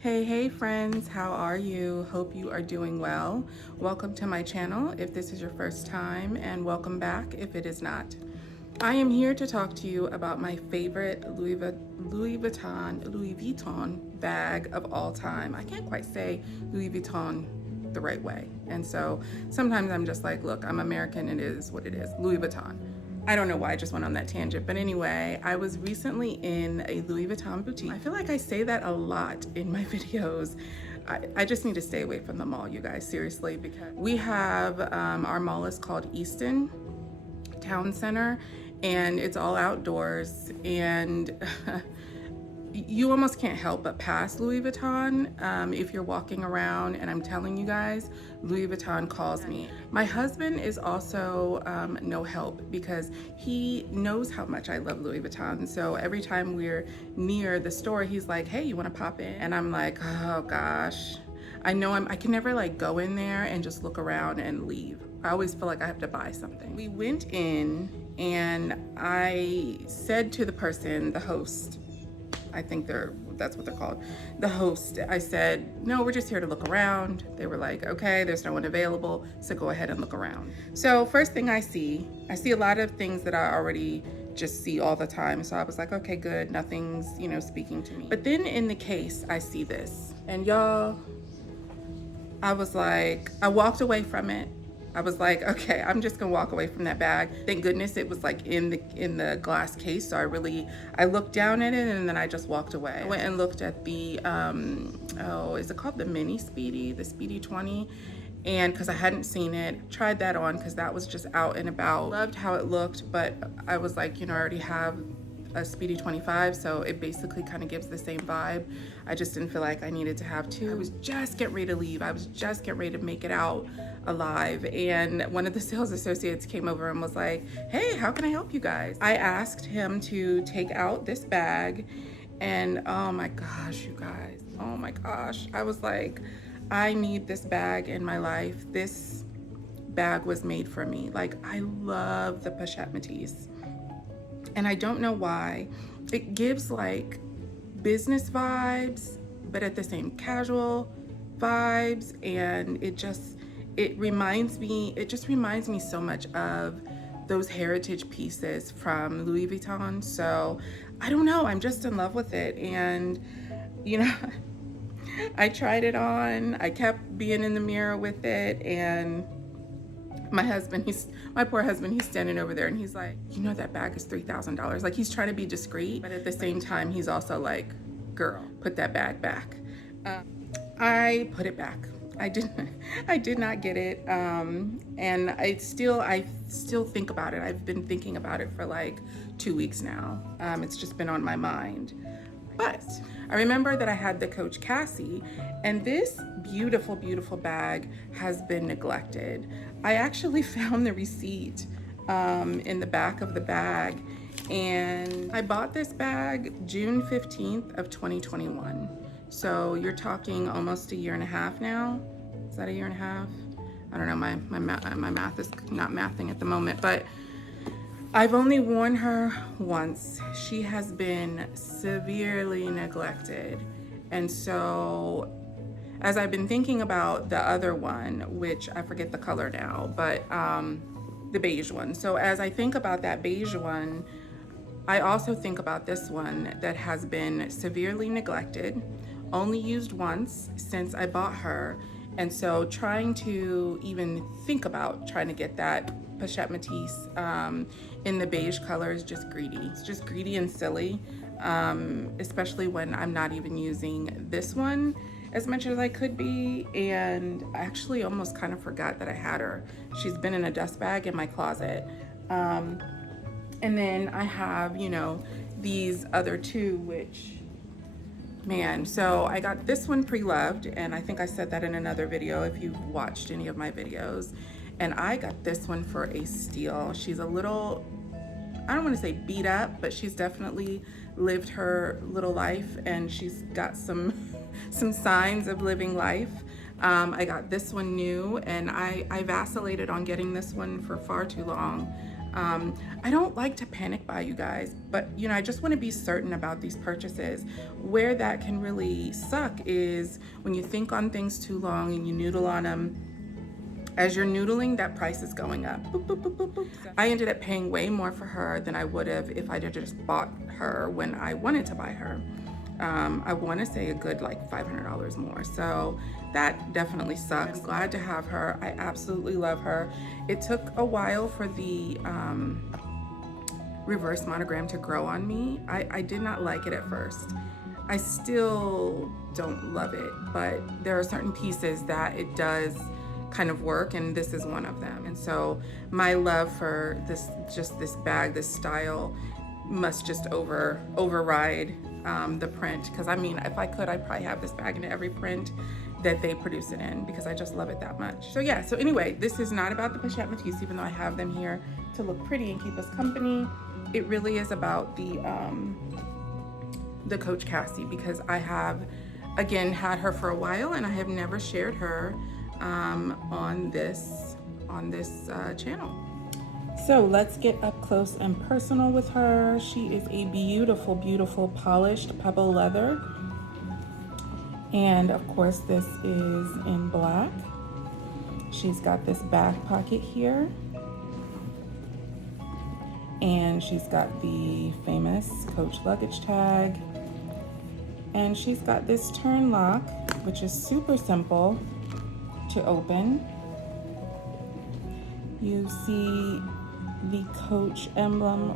Hey friends, how are you? Hope you are doing well. Welcome to my channel if this is your first time, and welcome back if it is not. I am here to talk to you about my favorite Louis Vuitton bag of all time. I can't quite say Louis Vuitton the right way, and so sometimes I'm just like, look, I'm American, it is what it is, Louis Vuitton. I don't know why I just went on that tangent, but anyway, I was recently in a Louis Vuitton boutique. I feel like I say that a lot in my videos. I just need to stay away from the mall, you guys, seriously, because we have, our mall is called Easton Town Center, and it's all outdoors, and you almost can't help but pass Louis Vuitton if you're walking around, and I'm telling you guys, Louis Vuitton calls me. My husband is also no help because he knows how much I love Louis Vuitton. So every time we're near the store, he's like, hey, you wanna pop in? And I'm like, oh gosh. I know I can never like go in there and just look around and leave. I always feel like I have to buy something. We went in and I said to the person, the host, I think that's what they're called, the host, I said, no, we're just here to look around. They were like, okay, there's no one available, so go ahead and look around. So first thing I see a lot of things that I already just see all the time. So I was like, okay, good, nothing's, speaking to me. But then in the case, I see this, and y'all, I was like, I walked away from it. I was like, okay, I'm just gonna walk away from that bag. Thank goodness it was like in the glass case. So I looked down at it and then I just walked away. I went and looked at the, is it called the mini Speedy, the Speedy 20? And because I hadn't seen it, tried that on because that was just out and about. Loved how it looked, but I was like, I already have a Speedy 25, so it basically kind of gives the same vibe. I just didn't feel like I needed to have two. I was just getting ready to leave. I was just getting ready to make it out alive, and one of the sales associates came over and was like, hey, how can I help you guys? I asked him to take out this bag, and oh my gosh, you guys, oh my gosh, I was like, I need this bag in my life. This bag was made for me. Like, I love the Pochette Métis. And I don't know why. It gives like business vibes, but at the same casual vibes. And it just reminds me so much of those heritage pieces from Louis Vuitton. So I don't know, I'm just in love with it. And I tried it on, I kept being in the mirror with it, and my poor husband, he's standing over there and he's like, that bag is $3,000. Like, he's trying to be discreet, but at the same time, he's also like, girl, put that bag back. I put it back. I did not get it. And I still think about it. I've been thinking about it for like 2 weeks now. It's just been on my mind. But I remember that I had the Coach Cassie, and this beautiful, beautiful bag has been neglected. I actually found the receipt in the back of the bag, and I bought this bag June 15th of 2021. So you're talking almost a year and a half now. Is that a year and a half? I don't know, my math is not mathing at the moment, but I've only worn her once. She has been severely neglected. And so as I've been thinking about the other one, which I forget the color now, but the beige one. So as I think about that beige one, I also think about this one that has been severely neglected, only used once since I bought her. And so trying to even think about trying to get that Pochette Métis in the beige color is just greedy. It's just greedy and silly, especially when I'm not even using this one as much as I could be. And I actually almost kind of forgot that I had her. She's been in a dust bag in my closet. And then I have, these other two, which, man, so I got this one pre-loved, and I think I said that in another video if you've watched any of my videos. And I got this one for a steal. She's a little, I don't want to say beat up, but she's definitely lived her little life, and she's got some signs of living life. I got this one new, and I vacillated on getting this one for far too long. I don't like to panic buy, you guys, but I just want to be certain about these purchases. Where that can really suck is when you think on things too long and you noodle on them. As you're noodling, that price is going up. Boop, boop, boop, boop, boop. I ended up paying way more for her than I would have if I just bought her when I wanted to buy her. I want to say a good like $500 more. So that definitely sucks. I'm glad to have her. I absolutely love her. It took a while for the reverse monogram to grow on me. I did not like it at first. I still don't love it, but there are certain pieces that it does kind of work, and this is one of them. And so my love for this bag, this style, must just override the print, because I mean, if I could, I'd probably have this bag in every print that they produce it in, because I just love it that much. So yeah, so anyway, this is not about the Pochette Métis, even though I have them here to look pretty and keep us company. It really is about the Coach Cassie, because I have, again, had her for a while, and I have never shared her on this channel. So let's get up close and personal with her. She is a beautiful, beautiful polished pebble leather. And of course, this is in black. She's got this back pocket here. And she's got the famous Coach luggage tag. And she's got this turn lock, which is super simple to open. You see the Coach emblem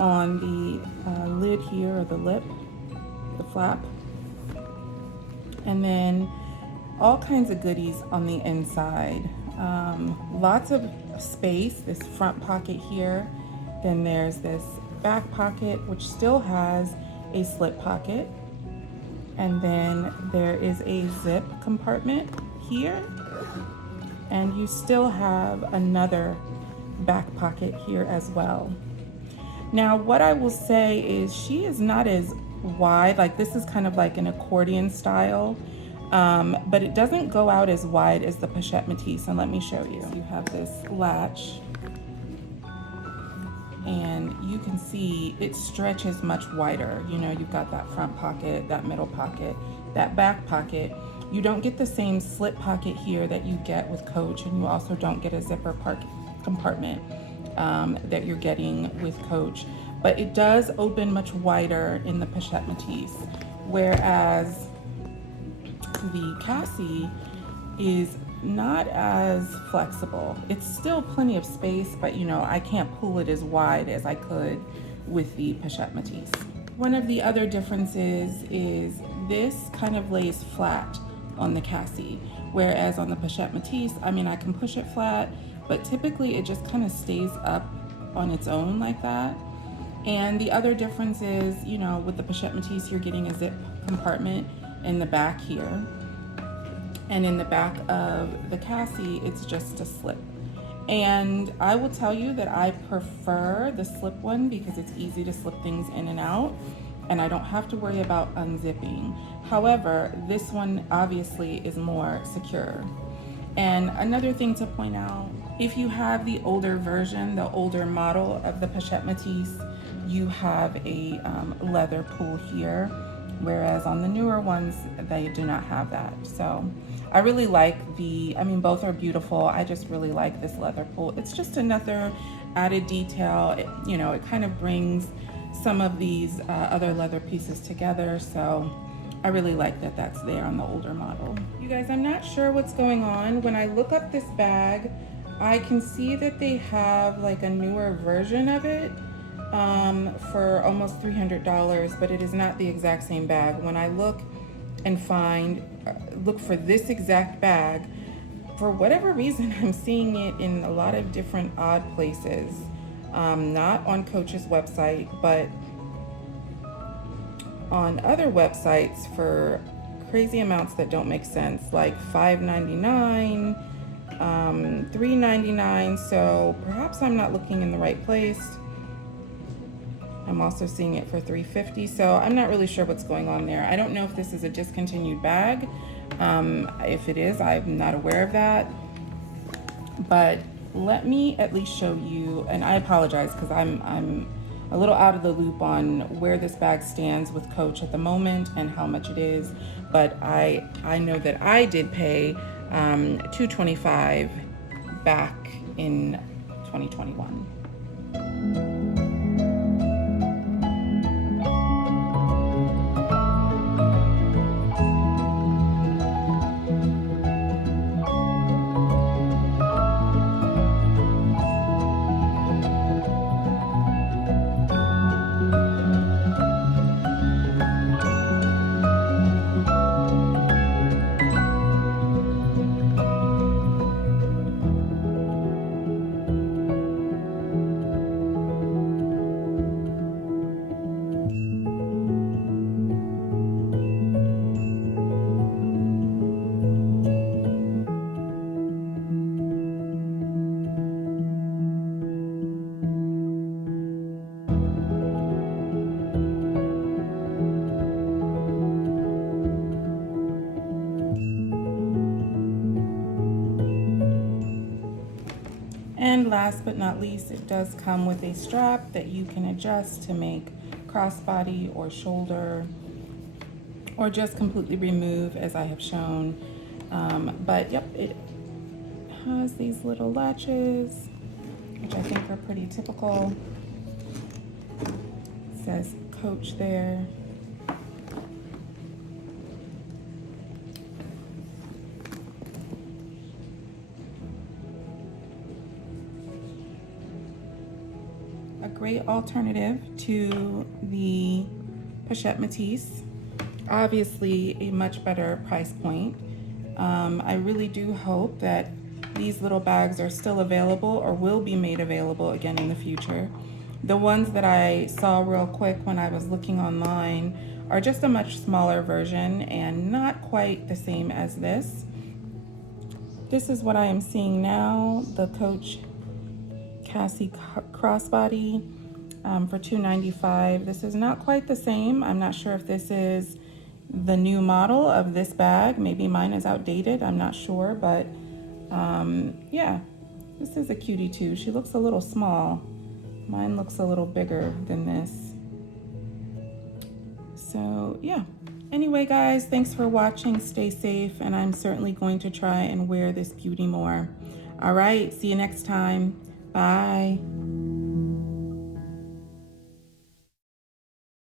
on the lid here, or the lip, the flap. And then all kinds of goodies on the inside. Lots of space, this front pocket here. Then there's this back pocket, which still has a slip pocket. And then there is a zip compartment here. And you still have another back pocket here as well. Now, what I will say is she is not as wide, like this is kind of like an accordion style, but it doesn't go out as wide as the Pochette Métis, and let me show you. So you have this latch, and you can see it stretches much wider. You've got that front pocket, that middle pocket, that back pocket. You don't get the same slip pocket here that you get with Coach, and you also don't get a zipper compartment that you're getting with Coach. But it does open much wider in the Pochette Métis, whereas the Cassie is not as flexible. It's still plenty of space, but I can't pull it as wide as I could with the Pochette Métis. One of the other differences is this kind of lays flat on the Cassie, whereas on the Pochette Métis, I mean, I can push it flat, but typically it just kind of stays up on its own like that. And the other difference is, with the Pochette Métis, you're getting a zip compartment in the back here. And in the back of the Cassie, it's just a slip. And I will tell you that I prefer the slip one because it's easy to slip things in and out, and I don't have to worry about unzipping. However, this one obviously is more secure. And another thing to point out, if you have the older version, the older model of the Pochette Métis, you have a leather pull here, whereas on the newer ones, they do not have that. So I really like both are beautiful. I just really like this leather pull. It's just another added detail. It kind of brings some of these other leather pieces together. So I really like that that's there on the older model. You guys, I'm not sure what's going on. When I look up this bag, I can see that they have like a newer version of it for almost $300, but it is not the exact same bag. When I look and look for this exact bag, for whatever reason, I'm seeing it in a lot of different odd places. Not on Coach's website, but on other websites for crazy amounts that don't make sense, like $5.99, $3.99. So perhaps I'm not looking in the right place. I'm also seeing it for $3.50, so I'm not really sure what's going on there. I don't know if this is a discontinued bag. If it is, I'm not aware of that. But let me at least show you, and I apologize because I'm a little out of the loop on where this bag stands with Coach at the moment and how much it is, but I know that I did pay $225 back in 2021. And last but not least, it does come with a strap that you can adjust to make crossbody or shoulder, or just completely remove as I have shown. But yep, it has these little latches, which I think are pretty typical. It says Coach there. A great alternative to the Pochette Métis. Obviously a much better price point. I really do hope that these little bags are still available or will be made available again in the future. The ones that I saw real quick when I was looking online are just a much smaller version and not quite the same as this. This is what I am seeing now, the Coach Cassie crossbody for $295. This is not quite the same. I'm not sure if this is the new model of this bag. Maybe mine is outdated, I'm not sure, but yeah, this is a cutie too. She looks a little small. Mine looks a little bigger than this. So yeah, anyway guys, thanks for watching. Stay safe, and I'm certainly going to try and wear this beauty more. All right, see you next time. Bye.